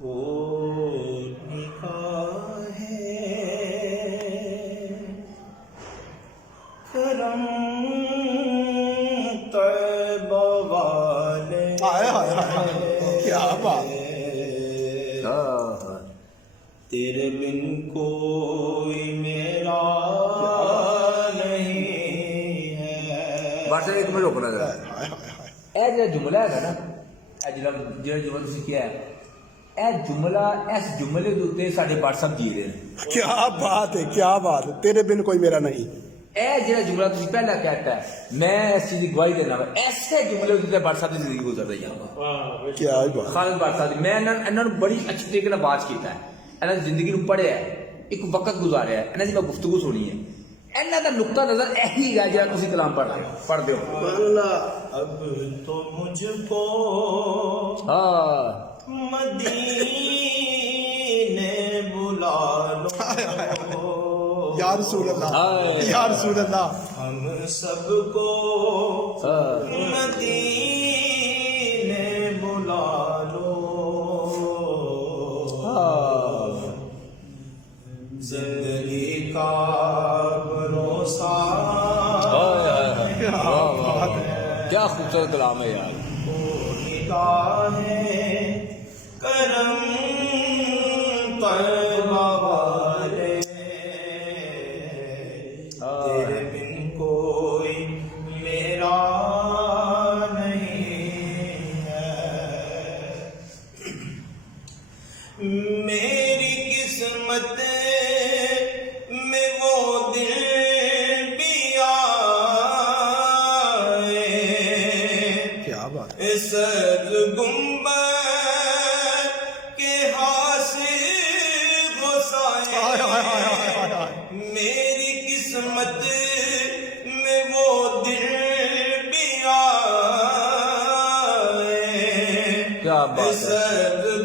وہ نکاح کرم طیبہ والے کیا بات تیرے بن کوئی میرا نہیں ہے. بس ایک منٹ رکنا ذرا. اے جڑا جملہ ہے نا، اے جڑا جملہ تسی کیا ہے، اے جملہ اس جملے دے اوتے ساڈے بٹ صاحب جی رہے ہیں. کیا بات ہے، کیا بات ہے، تیرے بن کوئی میرا نہیں. اے جڑا جملہ تسی پہلا کہتا ہے میں اس چیز کی گواہی دینا وا، ایسے جملے اوتے بٹ صاحب دی زندگی گزر رہی ہے. کیا ہی بات. خالد بٹ صاحب میں انہاں نوں بڑی اچھی طریقے نال بات کیتا ہے، انہاں دی زندگی نوں پڑھیا ہے، ایک وقت گزاریا ہے، انہاں دی میں گفتگو سنی ہے. انہاں دا نقطہ نظر یہی ہے جڑا تسی کلام پڑھدے ہو. اللہ اب تو مجھ کو مدینے بلا لو یا رسول اللہ، یا رسول اللہ. ہم سب کو مدینے بلا لو. زندگی کا بھروسہ کیا خوبصورت کلام ہے یار. نکاح کرم طیبہ والے تیرے بن کوئی میرا نہیں ہے. میری قسمت میں وہ دل بھی آئے کیا بات. سر گنبد کے حاصل غسائے. میری قسمت میں وہ دل بھی آئے کیا بات ہے. سر